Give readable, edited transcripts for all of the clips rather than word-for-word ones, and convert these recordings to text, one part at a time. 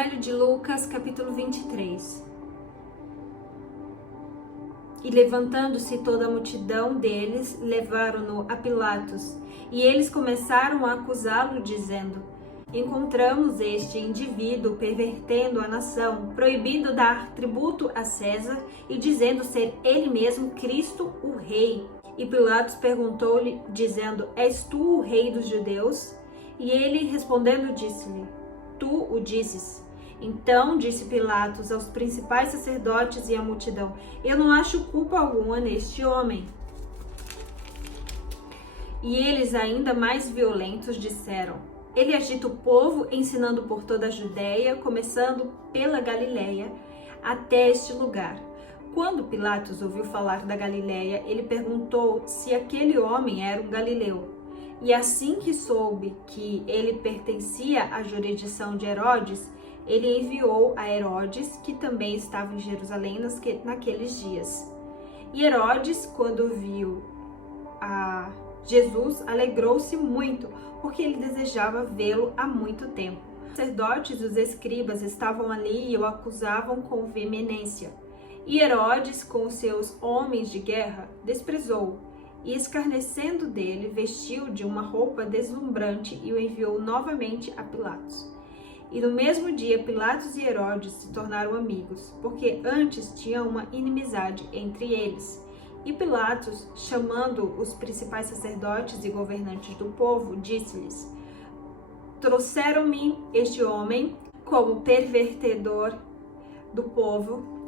Evangelho de Lucas, capítulo 23. E levantando-se toda a multidão deles, levaram-no a Pilatos. E eles começaram a acusá-lo, dizendo: encontramos este indivíduo pervertendo a nação, proibindo dar tributo a César e dizendo ser ele mesmo Cristo, o rei. E Pilatos perguntou-lhe, dizendo: és tu o rei dos judeus? E ele, respondendo, disse-lhe: tu o dizes. Então disse Pilatos aos principais sacerdotes e à multidão: eu não acho culpa alguma neste homem. E eles, ainda mais violentos, disseram: ele agita o povo, ensinando por toda a Judéia, começando pela Galiléia, até este lugar. Quando Pilatos ouviu falar da Galiléia, ele perguntou se aquele homem era um galileu. E assim que soube que ele pertencia à jurisdição de Herodes, ele enviou a Herodes, que também estava em Jerusalém naqueles dias. E Herodes, quando viu a Jesus, alegrou-se muito, porque ele desejava vê-lo há muito tempo. Os sacerdotes e os escribas estavam ali e o acusavam com veemência. E Herodes, com os seus homens de guerra, desprezou-o. E escarnecendo dele, vestiu de uma roupa deslumbrante e o enviou novamente a Pilatos. E no mesmo dia, Pilatos e Herodes se tornaram amigos, porque antes tinha uma inimizade entre eles. E Pilatos, chamando os principais sacerdotes e governantes do povo, disse-lhes: trouxeram-me este homem como pervertedor do povo,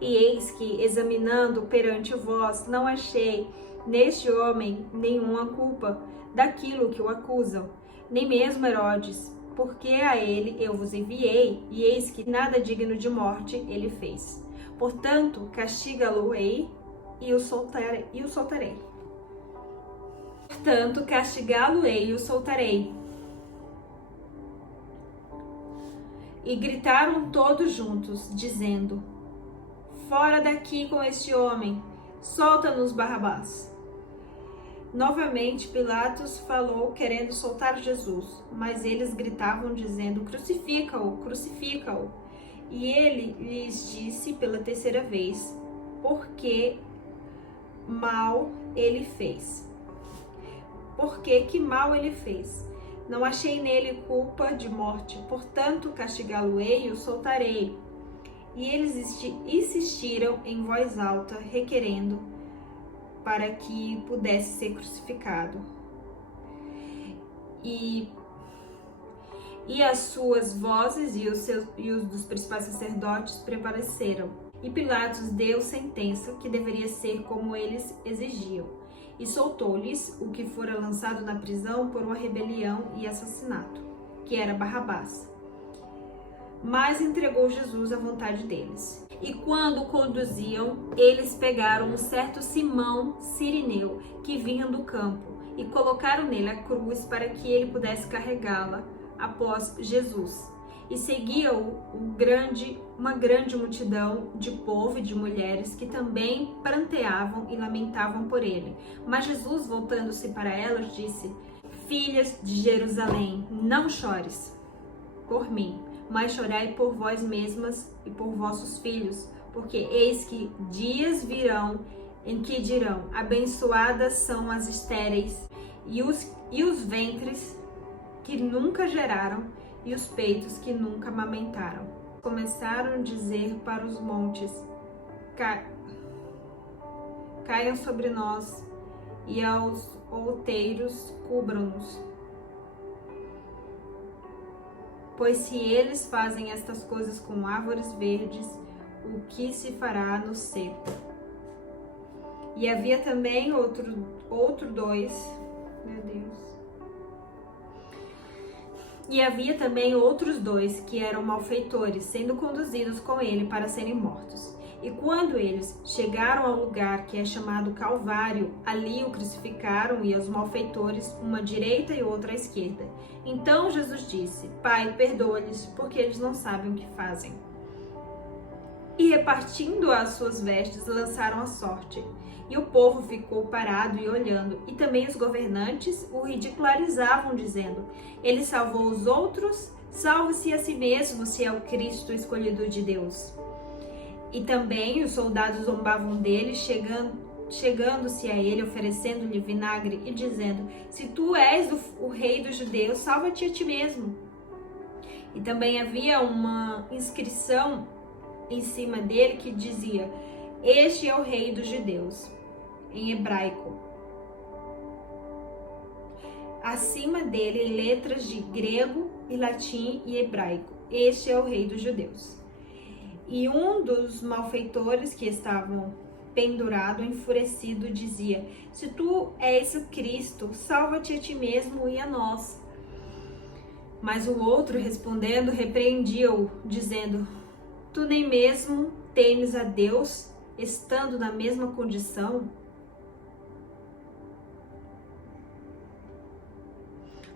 e eis que, examinando perante vós, não achei neste homem nenhuma culpa daquilo que o acusam, nem mesmo Herodes, porque a ele eu vos enviei, e eis que nada digno de morte ele fez. Portanto, castigá-lo-ei e o soltarei. E gritaram todos juntos, dizendo: fora daqui com este homem, solta-nos Barrabás. Novamente Pilatos falou, querendo soltar Jesus, mas eles gritavam, dizendo: crucifica-o, crucifica-o. E ele lhes disse pela terceira vez: porque mal ele fez. Porque que mal ele fez? Não achei nele culpa de morte, portanto castigá-lo-ei e o soltarei. E eles insistiram em voz alta, requerendo para que pudesse ser crucificado. E as suas vozes e os dos principais sacerdotes prevaleceram. E Pilatos deu sentença que deveria ser como eles exigiam. E soltou-lhes o que fora lançado na prisão por uma rebelião e assassinato, que era Barrabás. Mas entregou Jesus à vontade deles. E quando o conduziam, eles pegaram um certo Simão Cirineu, que vinha do campo, e colocaram nele a cruz para que ele pudesse carregá-la após Jesus. E seguia-o uma grande multidão de povo e de mulheres que também pranteavam e lamentavam por ele. Mas Jesus, voltando-se para elas, disse: filhas de Jerusalém, não chores por mim, mas chorai por vós mesmas e por vossos filhos, porque eis que dias virão em que dirão: abençoadas são as estéreis e os ventres que nunca geraram e os peitos que nunca amamentaram. Começaram a dizer para os montes: caiam sobre nós, e aos outeiros cubram-nos. Pois se eles fazem estas coisas com árvores verdes, o que se fará no seco? E havia também outros dois que eram malfeitores, sendo conduzidos com ele para serem mortos. E quando eles chegaram ao lugar que é chamado Calvário, ali o crucificaram e os malfeitores, uma à direita e outra à esquerda. Então Jesus disse: Pai, perdoa-lhes, porque eles não sabem o que fazem. E repartindo as suas vestes, lançaram a sorte. E o povo ficou parado e olhando, e também os governantes o ridicularizavam, dizendo: ele salvou os outros, Salve-se a si mesmo, se é o Cristo escolhido de Deus. E também os soldados zombavam dele, chegando-se a ele, oferecendo-lhe vinagre e dizendo: se tu és o rei dos judeus, salva-te a ti mesmo. E também havia uma inscrição em cima dele que dizia: este é o rei dos judeus, em hebraico. Acima dele, em letras de grego e latim e hebraico: este é o rei dos judeus. E um dos malfeitores que estavam pendurado, enfurecido, dizia: se tu és o Cristo, salva-te a ti mesmo e a nós. Mas o outro, respondendo, repreendia-o, dizendo: tu nem mesmo temes a Deus, estando na mesma condição?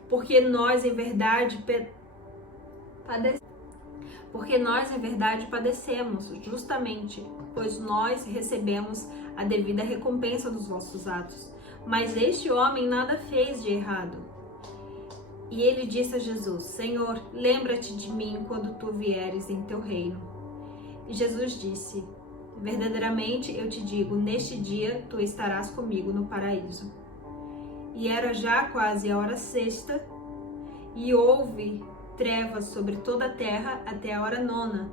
Porque nós, em verdade, padecemos, justamente, pois nós recebemos a devida recompensa dos vossos atos. Mas este homem nada fez de errado. E ele disse a Jesus: Senhor, lembra-te de mim quando tu vieres em teu reino. E Jesus disse: verdadeiramente eu te digo, neste dia tu estarás comigo no paraíso. E era já quase a hora sexta, e houve trevas sobre toda a terra até a hora nona.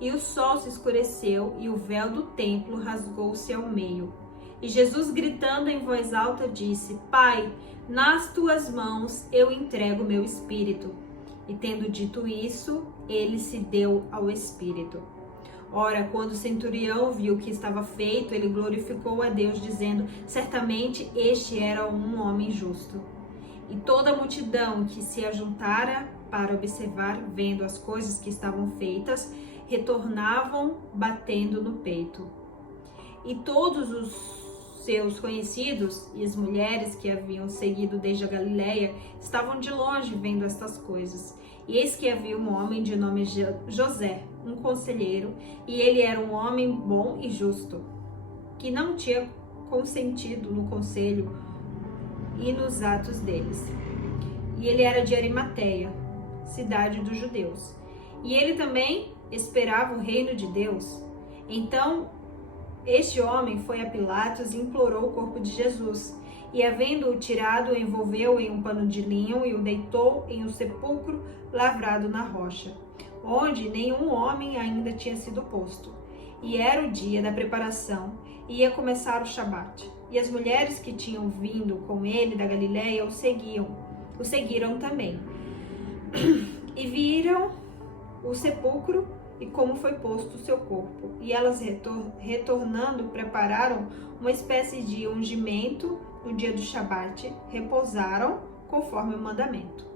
E o sol se escureceu, e o véu do templo rasgou-se ao meio. E Jesus, gritando em voz alta, disse: Pai, nas tuas mãos eu entrego meu espírito. E tendo dito isso, ele se deu ao espírito. Ora, quando o centurião viu o que estava feito, ele glorificou a Deus, dizendo: certamente este era um homem justo. E toda a multidão que se ajuntara para observar, vendo as coisas que estavam feitas, retornavam batendo no peito. E todos os seus conhecidos e as mulheres que haviam seguido desde a Galileia estavam de longe vendo estas coisas. E eis que havia um homem de nome José, um conselheiro, e ele era um homem bom e justo, que não tinha consentido no conselho e nos atos deles. E ele era de Arimateia, cidade dos judeus. E ele também esperava o reino de Deus. Então, este homem foi a Pilatos e implorou o corpo de Jesus. E, havendo-o tirado, o envolveu em um pano de linho e o deitou em um sepulcro lavrado na rocha, onde nenhum homem ainda tinha sido posto. E era o dia da preparação, e ia começar o Shabat. E as mulheres que tinham vindo com ele da Galileia o seguiram também. E viram o sepulcro e como foi posto o seu corpo. E elas, retornando, prepararam uma espécie de ungimento no dia do Shabat, repousaram conforme o mandamento.